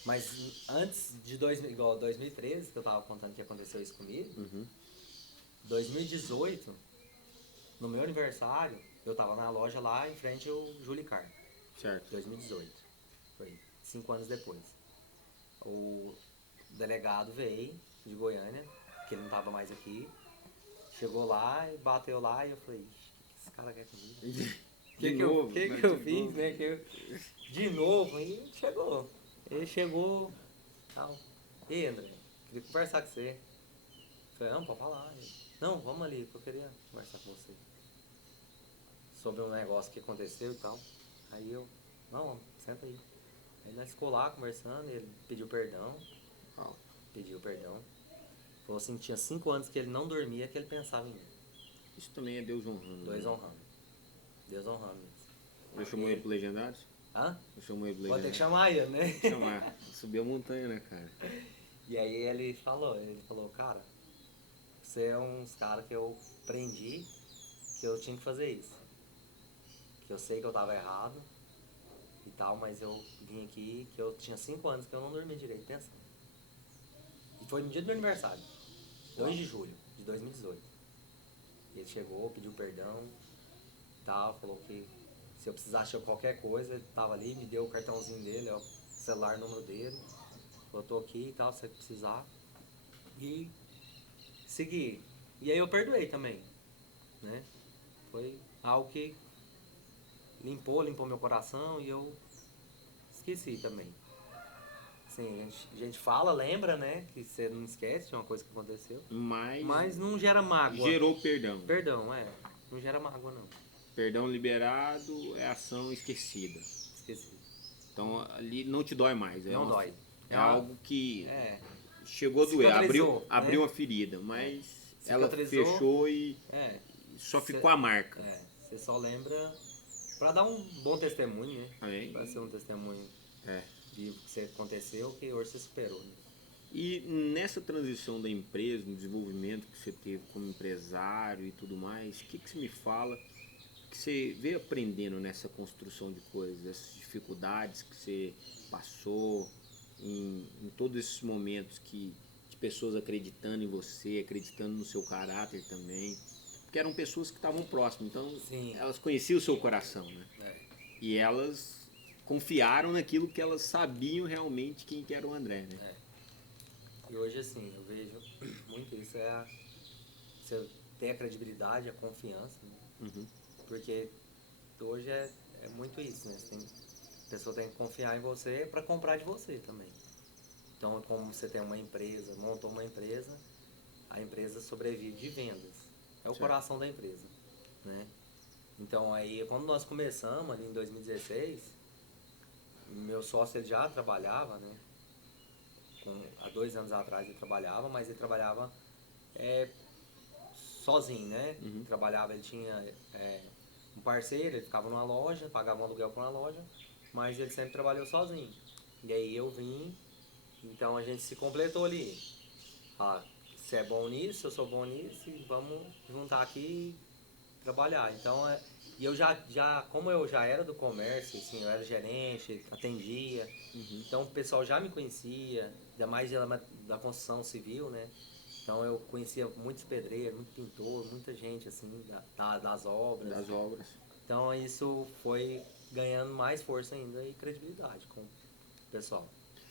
Mas antes de igual 2013, que eu tava contando que aconteceu isso comigo, 2018, no meu aniversário, eu tava na loja lá em frente ao Julicar. Certo. 2018. Foi 5 anos depois. O delegado veio de Goiânia, que ele não tava mais aqui. Chegou lá e bateu lá e eu falei, ixi, o que esse cara quer comigo? De novo. O que eu fiz, né? De novo, e chegou. Ele chegou, tal. E André, queria conversar com você. Eu falei, não, pode falar. Ele, não, vamos ali, que eu queria conversar com você. Sobre um negócio que aconteceu e tal. Aí eu, não, senta aí. Aí nós ficou lá conversando, ele pediu perdão. Falou assim, tinha 5 anos que ele não dormia, que ele pensava em mim. Isso também é Deus honrando. Deus né? honrando. Deus honrando. Eu chamou ele pro Legendários? Hã? Eu chamou ele pro Vou ter Legendários. que chamar ele, né? Chamar. Subiu a montanha, né, cara? E aí ele falou, cara, você é uns caras que eu aprendi que eu tinha que fazer isso. Que eu sei que eu tava errado e tal, mas eu vim aqui que eu tinha 5 anos que eu não dormia direito, pensa. E foi no dia do meu aniversário, 2 de julho de 2018. Ele chegou, pediu perdão e tal, falou que se eu precisasse de qualquer coisa, ele tava ali, me deu o cartãozinho dele, ó, o celular, o número dele. Eu tô aqui e tal, se você precisar. E segui. E aí eu perdoei também, né? Foi algo que limpou meu coração e eu esqueci também. Assim, a gente fala, lembra, né? Que você não esquece de uma coisa que aconteceu. Mas Mas não gera mágoa. gerou perdão. Perdão, não gera mágoa, não. Perdão liberado é ação esquecida. Esqueci. Então ali não te dói mais. Não dói. É algo que É. chegou a doer, Cicatrizou, abriu né? uma ferida, mas ela Cicatrizou. fechou e É. só ficou a marca. Você só lembra pra dar um bom testemunho, né? Amém? Pra ser um testemunho É. vivo que você aconteceu, que hoje você superou, né? E nessa transição da empresa, no desenvolvimento que você teve como empresário e tudo mais, o que você me fala que você veio aprendendo nessa construção de coisas, essas dificuldades que você passou em todos esses momentos de pessoas acreditando em você, acreditando no seu caráter também, porque eram pessoas que estavam próximas, então Sim. elas conheciam o seu coração, né? E elas confiaram naquilo que elas sabiam realmente quem que era o André, né? E hoje, assim, eu vejo muito isso, você ter a credibilidade, a confiança, né? Uhum. Porque hoje é muito isso, né? A pessoa tem que confiar em você para comprar de você também. Então, como você tem uma empresa, montou uma empresa, a empresa sobrevive de vendas. É o Certo. coração da empresa, né? Então, aí, quando nós começamos ali em 2016, meu sócio ele já trabalhava, né? Há 2 anos atrás ele trabalhava, mas ele trabalhava sozinho, né? Uhum. Trabalhava, ele tinha um parceiro, ele ficava numa loja, pagava um aluguel para uma loja, mas ele sempre trabalhou sozinho. E aí eu vim, então a gente se completou ali. Ah, você é bom nisso, eu sou bom nisso, e vamos juntar aqui e trabalhar. Então, e eu como eu já era do comércio, assim, eu era gerente, atendia, então o pessoal já me conhecia, ainda mais da construção civil, né? Então eu conhecia muitos pedreiros, muito pintor, muita gente assim, das obras. Das obras. Então isso foi ganhando mais força ainda e credibilidade com o pessoal.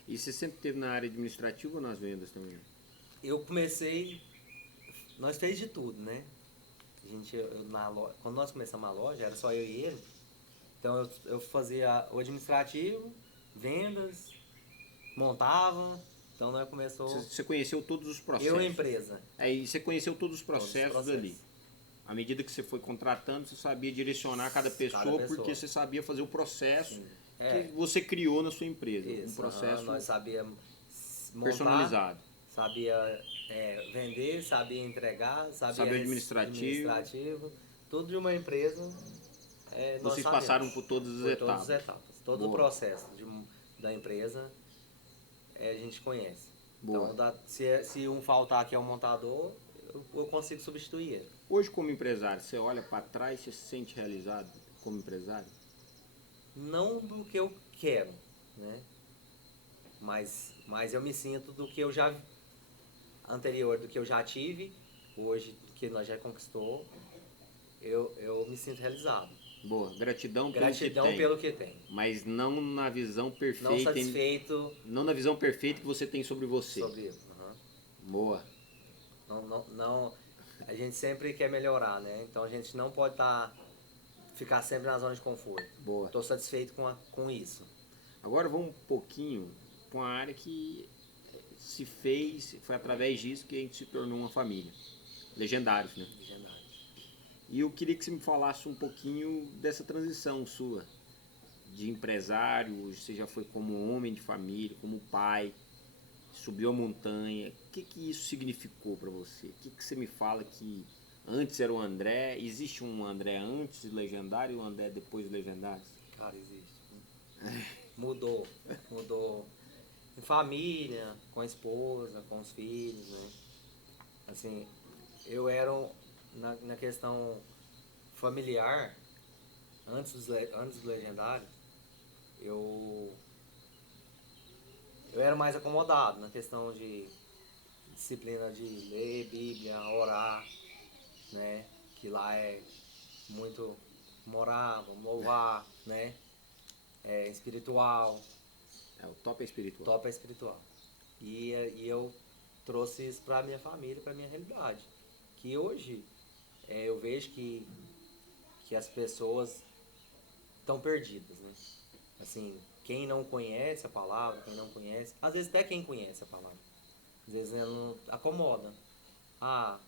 E você sempre esteve na área administrativa ou nas vendas também? Eu comecei, nós fez de tudo, né? Quando nós começamos a loja, era só eu e ele. Então eu fazia o administrativo, vendas, montava. Então nós começou. Você conheceu todos os processos? Eu e a empresa. Aí você conheceu todos os processos ali. À medida que você foi contratando, você sabia direcionar cada pessoa. Porque você sabia fazer o processo que você criou na sua empresa. Isso, um processo nós sabíamos montar, personalizado. Sabia vender, sabia entregar, sabia administrativo. Tudo de uma empresa. Vocês passaram por todas as etapas. Todas as etapas. Todo o processo da empresa a gente conhece. Boa. Então, se um faltar aqui ao montador, eu consigo substituir ele. Hoje, como empresário, você olha para trás e você se sente realizado como empresário? Não do que eu quero, né? Mas eu me sinto do que eu já anterior, do que eu já tive, hoje do que nós já conquistou, eu me sinto realizado. Boa, gratidão pelo que tem. Mas não na visão perfeita. Não satisfeito. Não na visão perfeita que você tem sobre você. Sobre Boa. Não, a gente sempre quer melhorar, né? Então a gente não pode ficar sempre na zona de conforto. Boa. Estou satisfeito com isso. Agora vamos um pouquinho para uma área que se fez, foi através disso que a gente se tornou uma família. Legendários, né? Legendários. E eu queria que você me falasse um pouquinho dessa transição sua, de empresário, hoje você já foi como homem de família, como pai, subiu a montanha. O que isso significou para você? O que você me fala que antes era o André, existe um André antes de Legendário e um André depois de Legendários? Cara, existe. Mudou. Em família, com a esposa, com os filhos, né? Assim, eu era na questão familiar, antes dos Legendários, eu era mais acomodado na questão de disciplina de ler Bíblia, orar, né? Que lá é muito morar, vamos louvar, né? É espiritual. O top é espiritual. Top é espiritual. E eu trouxe isso para minha família, para minha realidade. Que hoje eu vejo que as pessoas estão perdidas, né? Assim, quem não conhece a palavra, quem não conhece, às vezes até quem conhece a palavra, às vezes não acomoda. Ah,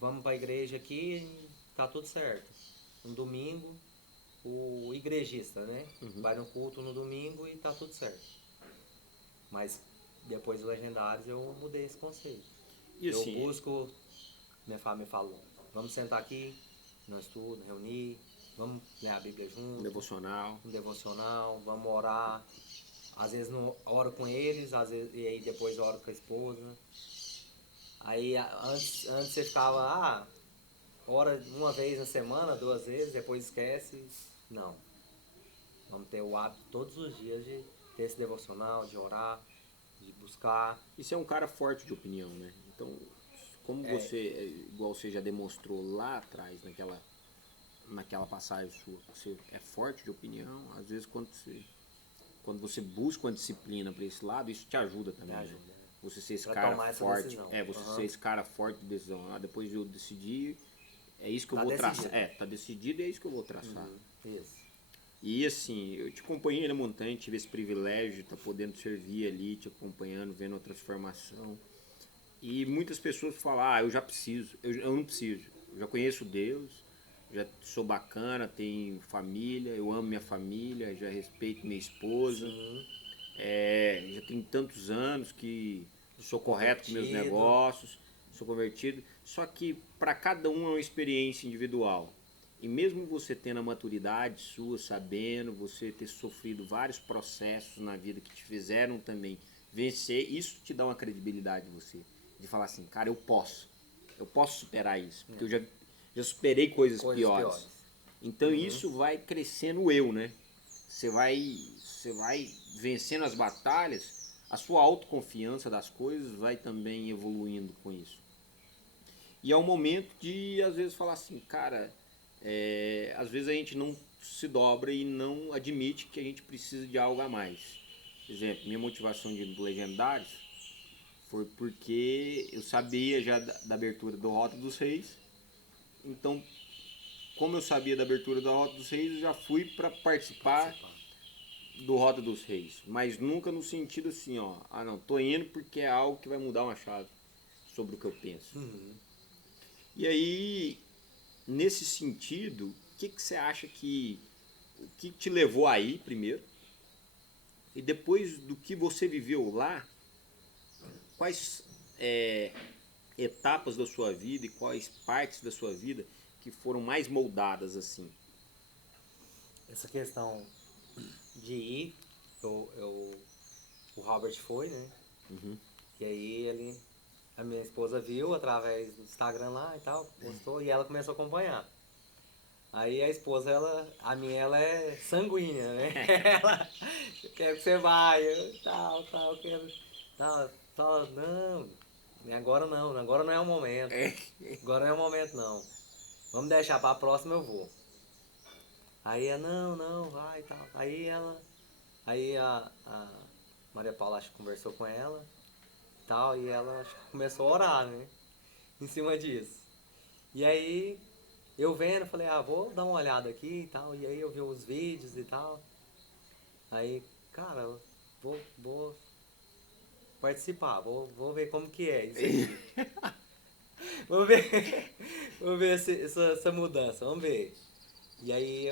vamos para a igreja aqui e tá tudo certo. Um domingo, o igrejista, né? Vai no culto no domingo e tá tudo certo. Mas depois do Legendários eu mudei esse conceito. E Eu assim, busco, minha família falou, vamos sentar aqui, nós tudo, reunir, vamos ler a Bíblia junto, devocional. um devocional, vamos orar. Às vezes oro com eles, às vezes, e aí depois oro com a esposa. Aí antes você ficava, ora uma vez na semana, 2 vezes, depois esquece. Não. Vamos ter o hábito todos os dias de ter esse devocional, de orar, de buscar. Isso é um cara forte de opinião, né? Então, como você, igual você já demonstrou lá atrás, naquela passagem sua, você é forte de opinião, às vezes quando você busca uma disciplina para esse lado, isso te ajuda também. Me ajuda, Né? né? Você ser esse Pra cara tomar essa forte. decisão. Você ser esse cara forte de decisão. Ah, depois de eu decidir, é isso que eu Tá vou decidido. traçar. Tá decidido, é isso que eu vou traçar. Isso. E assim, eu te acompanhei na montanha, tive esse privilégio de estar podendo servir ali, te acompanhando, vendo a transformação. E muitas pessoas falam, eu já preciso, eu não preciso. Eu já conheço Deus, já sou bacana, tenho família, eu amo minha família, já respeito minha esposa. Já tenho tantos anos que sou correto com meus negócios, sou convertido. Só que para cada um é uma experiência individual. E mesmo você tendo a maturidade sua, sabendo, você ter sofrido vários processos na vida que te fizeram também vencer, isso te dá uma credibilidade em você. De falar assim, cara, eu posso superar isso. Porque eu já superei coisas piores. Então isso vai crescendo o eu, né? Você vai vencendo as batalhas, a sua autoconfiança das coisas vai também evoluindo com isso. E é um momento de, às vezes, falar assim, cara, às vezes a gente não se dobra e não admite que a gente precisa de algo a mais. Por exemplo, minha motivação de Legendários foi porque eu sabia já da abertura do Rota dos Reis. Então, como eu sabia da abertura da Rota dos Reis, eu já fui para participar do Rota dos Reis. Mas nunca no sentido assim, não, tô indo porque é algo que vai mudar uma chave sobre o que eu penso. E aí, nesse sentido, o que você acha o que te levou aí, primeiro? E depois do que você viveu lá, quais etapas da sua vida e quais partes da sua vida que foram mais moldadas assim? Essa questão de ir, o Robert foi, né? E aí a minha esposa viu através do Instagram lá e tal, postou, e ela começou a acompanhar. Aí a esposa, ela é sanguínea, né? Ela quer que você vai, quero, não, agora não é o momento. Agora não é o momento não. Vamos deixar pra próxima eu vou. Aí não, vai e tal. Aí a Maria Paula acho que conversou com ela e tal, e ela acho que começou a orar, né? Em cima disso. E aí eu vendo, falei, vou dar uma olhada aqui e tal. E aí eu vi os vídeos e tal. Aí, cara, vou participar, vou ver como que é isso aqui. vamos ver, vamos ver essa mudança, vamos ver. E aí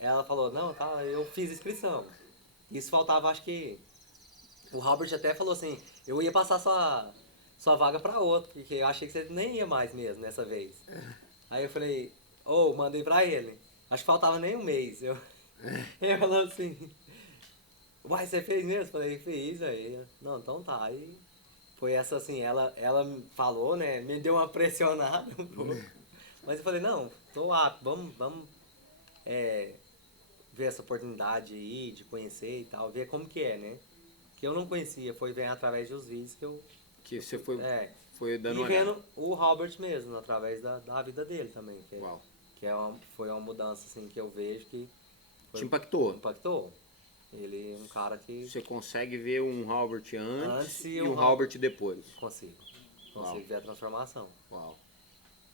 ela falou, não, tá, eu fiz inscrição. Isso faltava, acho que. O Robert até falou assim, eu ia passar sua vaga pra outro, porque eu achei que você nem ia mais mesmo nessa vez. Aí eu falei, mandei pra ele. Acho que faltava nem um mês. Ele falou assim, uai, você fez mesmo? Falei, fiz aí. Não, então tá. Aí foi essa assim, ela falou, né? Me deu uma pressionada um pouco. Mas eu falei, não, tô apto, vamos ver essa oportunidade aí, de conhecer e tal, ver como que é, né? Que eu não conhecia, foi vendo através dos vídeos que Que você foi dando e uma olhada. vendo o Robert mesmo, através da vida dele também. Uau. Foi uma mudança assim que eu vejo que Te impactou? impactou. Ele é um cara que. Você consegue ver um Albert antes e um Robert Albert depois? Consigo Uau. ver a transformação. Uau.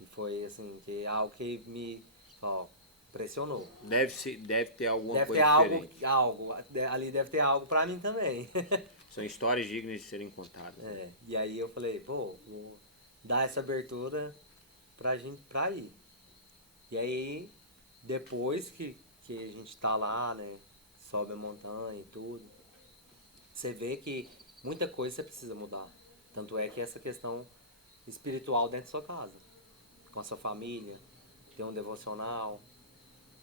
E foi assim, que algo que me. Ó, Pressionou. Deve ter alguma Deve coisa ter diferente. ali deve ter algo pra mim também. São histórias dignas de serem contadas. É, e aí eu falei, pô, vou dar essa abertura pra gente pra ir. E aí, depois que a gente tá lá, né, sobe a montanha e tudo, você vê que muita coisa você precisa mudar. Tanto é que essa questão espiritual dentro da sua casa, com a sua família, ter um devocional,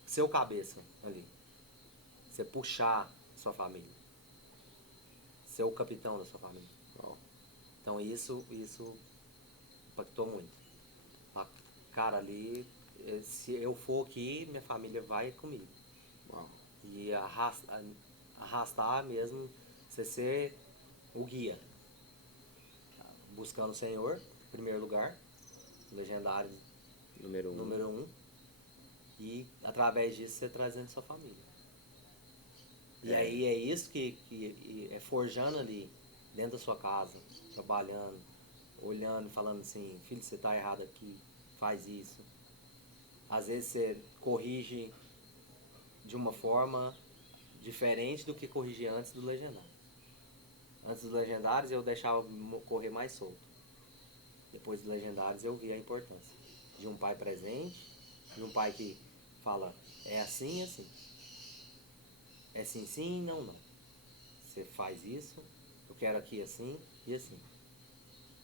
seu cabeça ali. Você puxar a sua família. Ser o capitão da sua família. Uau. Então isso impactou muito. Cara, ali, se eu for aqui, minha família vai comigo. Uau. E arrastar mesmo, você ser o guia. Buscando o Senhor, em primeiro lugar, legendário Número 1. número 1. E através disso você trazendo sua família. E aí é isso que é forjando ali, dentro da sua casa, trabalhando, olhando e falando assim, filho, você tá errado aqui, faz isso. Às vezes você corrige de uma forma diferente do que corrigia antes do legendário. Antes dos legendários eu deixava correr mais solto. Depois dos legendários eu vi a importância de um pai presente, de um pai que fala, é assim, assim. É sim, sim, não, não. Você faz isso, eu quero aqui assim e assim.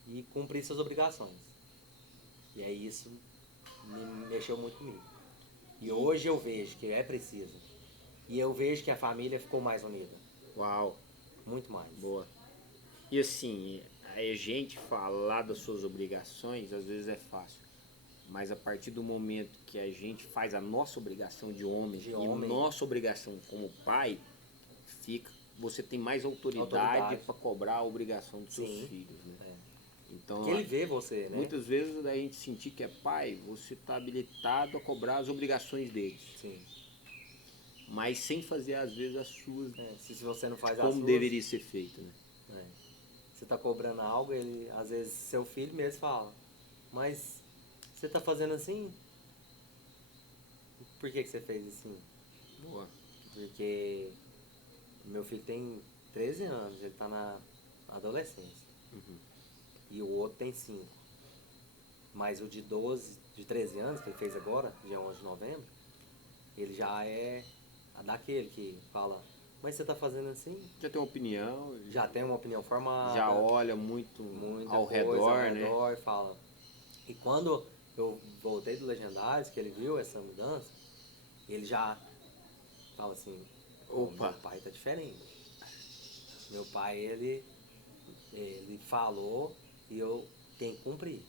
E cumprir suas obrigações. E aí isso me mexeu muito comigo. E hoje eu vejo que é preciso. E eu vejo que a família ficou mais unida. Uau. Muito mais. Boa. E assim, a gente falar das suas obrigações às vezes é fácil. Mas a partir do momento que a gente faz a nossa obrigação de homem e nossa obrigação como pai, você tem mais autoridade para cobrar a obrigação dos seus filhos, né? Então, porque ele vê você, né? Muitas vezes a gente sentir que é pai, você está habilitado a cobrar as obrigações deles. Sim. Mas sem fazer às vezes as suas. Se você não faz as como suas, deveria ser feito, né? Você está cobrando algo, ele, às vezes seu filho mesmo fala, mas você está fazendo assim? Por que você fez assim? Boa. Porque meu filho tem 13 anos, ele está na adolescência. Uhum. E o outro tem 5. Mas o de 13 anos, que ele fez agora, dia 11 de novembro, ele já é daquele que fala, mas você tá fazendo assim? Já tem uma opinião. Já tem uma opinião formada. Já olha muito ao redor, né? E fala. E quando eu voltei do Legendários, que ele viu essa mudança, ele já fala assim, opa, meu pai tá diferente. Meu pai, ele falou e eu tenho que cumprir.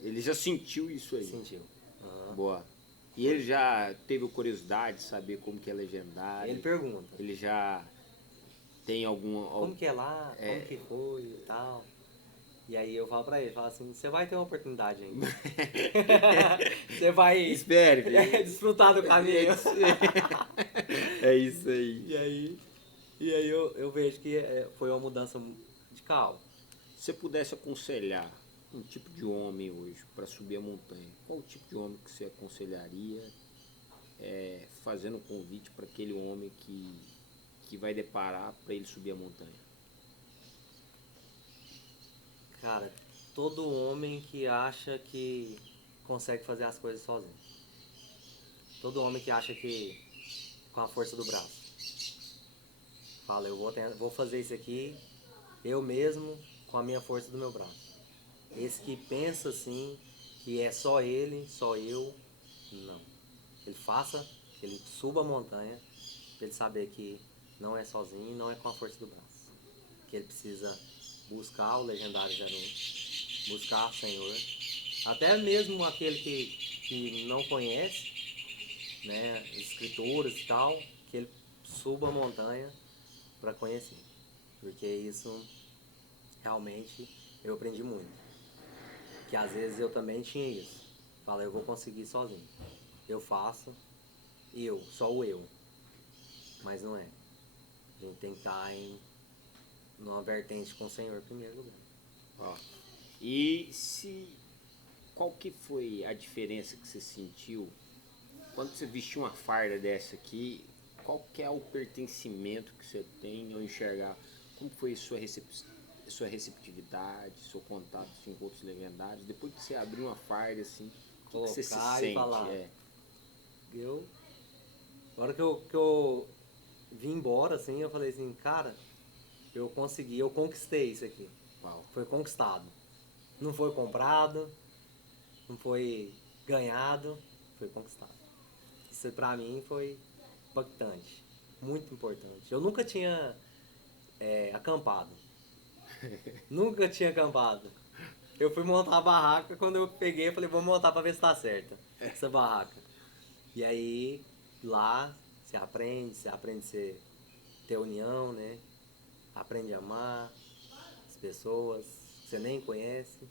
Ele já sentiu isso aí. Sentiu. Uhum. Boa. E ele já teve curiosidade de saber como que é legendário? Ele pergunta. Ele já tem alguma... Como que é lá? Como que foi e tal? E aí eu falo pra ele, falo assim, você vai ter uma oportunidade ainda. Você vai espere, desfrutar do caminho. É isso aí. E aí eu vejo que foi uma mudança de calma. Se você pudesse aconselhar um tipo de homem hoje para subir a montanha, qual o tipo de homem que você aconselharia fazendo um convite para aquele homem que vai deparar para ele subir a montanha? Cara, todo homem que acha que consegue fazer as coisas sozinho. Todo homem que acha que com a força do braço. Fala, eu vou fazer isso aqui eu mesmo com a minha força do meu braço. Esse que pensa assim, que é só ele, só eu, não. Ele suba a montanha, pra ele saber que não é sozinho, não é com a força do braço. Que ele precisa buscar o Legendário 01, buscar o Senhor. Até mesmo aquele que não conhece, né, escrituras e tal, que ele suba a montanha para conhecer. Porque isso realmente eu aprendi muito. Que às vezes eu também tinha isso. Fala, eu vou conseguir sozinho. Eu faço, só o eu. Mas não é. A gente tem que estar numa vertente com o Senhor em primeiro lugar. Ó. Qual que foi a diferença que você sentiu Quando você vestir uma farda dessa aqui, qual que é o pertencimento que você tem ao enxergar? Como foi sua receptividade, seu contato assim, com outros legendários? Depois que você abriu uma farda, assim, o que você se Colocar e sente? falar. É, Eu, na hora que eu vim embora, assim, eu falei assim, cara, eu consegui, eu conquistei isso aqui. uau. Foi conquistado. Não foi comprado, não foi ganhado, foi conquistado. Isso pra mim foi impactante, muito importante. Eu nunca tinha acampado. Nunca tinha acampado. Eu fui montar a barraca, quando eu peguei, eu falei, vou montar pra ver se tá certa essa barraca. E aí, lá, você aprende a ter união, né? Aprende a amar as pessoas que você nem conhece,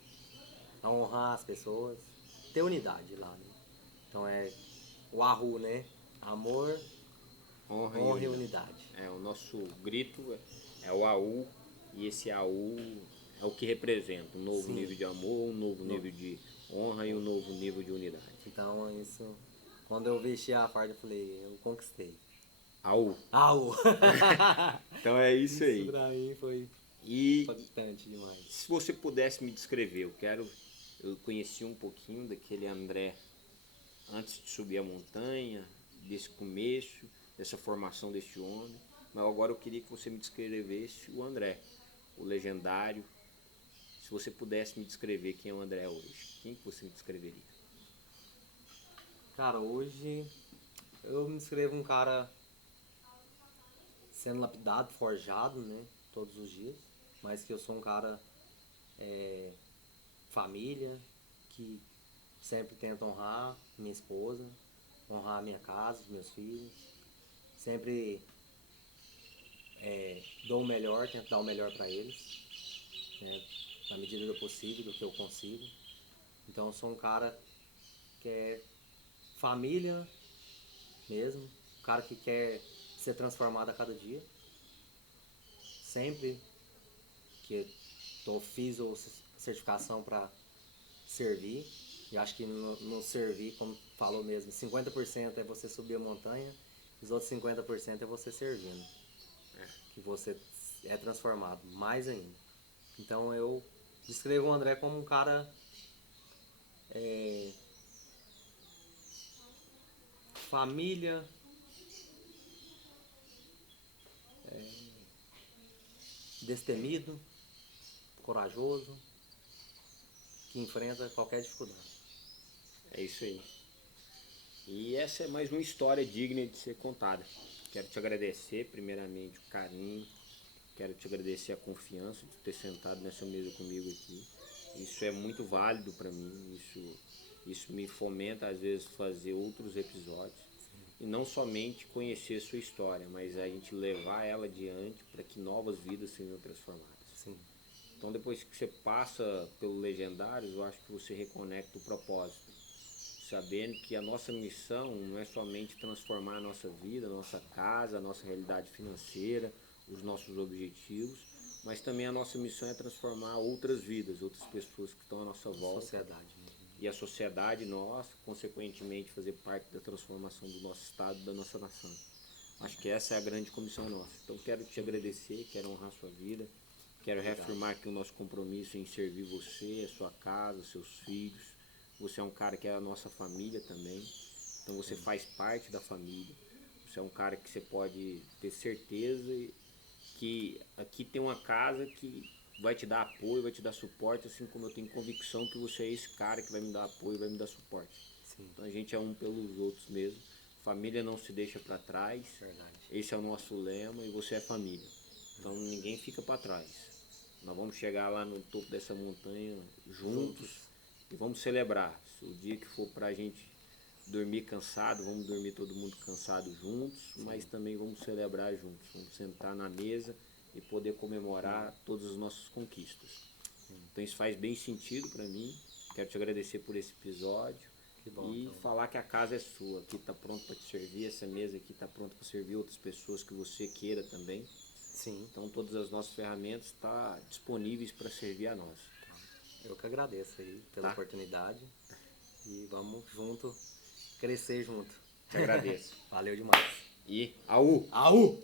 a honrar as pessoas, ter unidade lá, né? Então é o Ahu, né? Amor, Honra e honra e unidade. unidade. O nosso grito é o AU, e esse AU é o que representa um novo Sim. nível de amor, um novo No- nível de honra e um novo nível de unidade. Então isso, quando eu vesti a farda, eu falei, eu conquistei. AU. Ahu! Então é isso aí. Isso pra mim foi E impactante demais. se você pudesse me descrever, eu conheci um pouquinho daquele André antes de subir a montanha, desse começo, dessa formação deste homem, mas agora eu queria que você me descrevesse o André, o legendário. Se você pudesse me descrever quem é o André hoje, quem que você me descreveria? Cara, hoje eu me descrevo um cara sendo lapidado, forjado, né? Todos os dias. Mas que eu sou um cara família, que sempre tenta honrar minha esposa, honrar a minha casa, os meus filhos. Sempre dou o melhor, tento dar o melhor para eles, né? Na medida do possível, do que eu consigo. Então eu sou um cara que é família mesmo, um cara que quer ser transformado a cada dia. Sempre que fiz a certificação para servir, e acho que no servir, como falou mesmo, 50% é você subir a montanha, os outros 50% é você servindo, que você é transformado, mais ainda. Então eu descrevo o André como um cara família, destemido, corajoso, que enfrenta qualquer dificuldade. É isso aí. E essa é mais uma história digna de ser contada. Quero te agradecer, primeiramente, o carinho. Quero te agradecer a confiança de ter sentado nessa mesa comigo aqui. Isso é muito válido para mim. Isso me fomenta, às vezes, fazer outros episódios. E não somente conhecer sua história, mas a gente levar ela adiante para que novas vidas sejam transformadas. Sim. Então, depois que você passa pelo Legendários, eu acho que você reconecta o propósito, sabendo que a nossa missão não é somente transformar a nossa vida, a nossa casa, a nossa realidade financeira, os nossos objetivos, mas também a nossa missão é transformar outras vidas, outras pessoas que estão à nossa volta. Sociedade mesmo. E a sociedade nossa, consequentemente, fazer parte da transformação do nosso Estado, da nossa nação. Acho que essa é a grande comissão nossa. Então quero te agradecer, quero honrar sua vida, quero reafirmar que o nosso compromisso em servir você, a sua casa, seus filhos. Você é um cara que é a nossa família também, então você faz parte da família. Você é um cara que você pode ter certeza que aqui tem uma casa que vai te dar apoio, vai te dar suporte, assim como eu tenho convicção que você é esse cara que vai me dar apoio, vai me dar suporte. Sim. Então a gente é um pelos outros mesmo. Família não se deixa para trás. Verdade. Esse é o nosso lema e você é família. Então ninguém fica para trás. Nós vamos chegar lá no topo dessa montanha juntos e vamos celebrar. Se o dia que for pra gente dormir cansado, vamos dormir todo mundo cansado juntos, mas também vamos celebrar juntos. Vamos sentar na mesa e poder comemorar todas as nossas conquistas. Então isso faz bem sentido para mim. Quero te agradecer por esse episódio. Que bom, E então. falar que a casa é sua, aqui está pronto para te servir, essa mesa aqui está pronta para servir outras pessoas que você queira também. Sim. Então todas as nossas ferramentas estão disponíveis para servir a nós. Eu que agradeço aí pela Tá. oportunidade e vamos junto, crescer junto. Te agradeço. Valeu demais. E au! Au!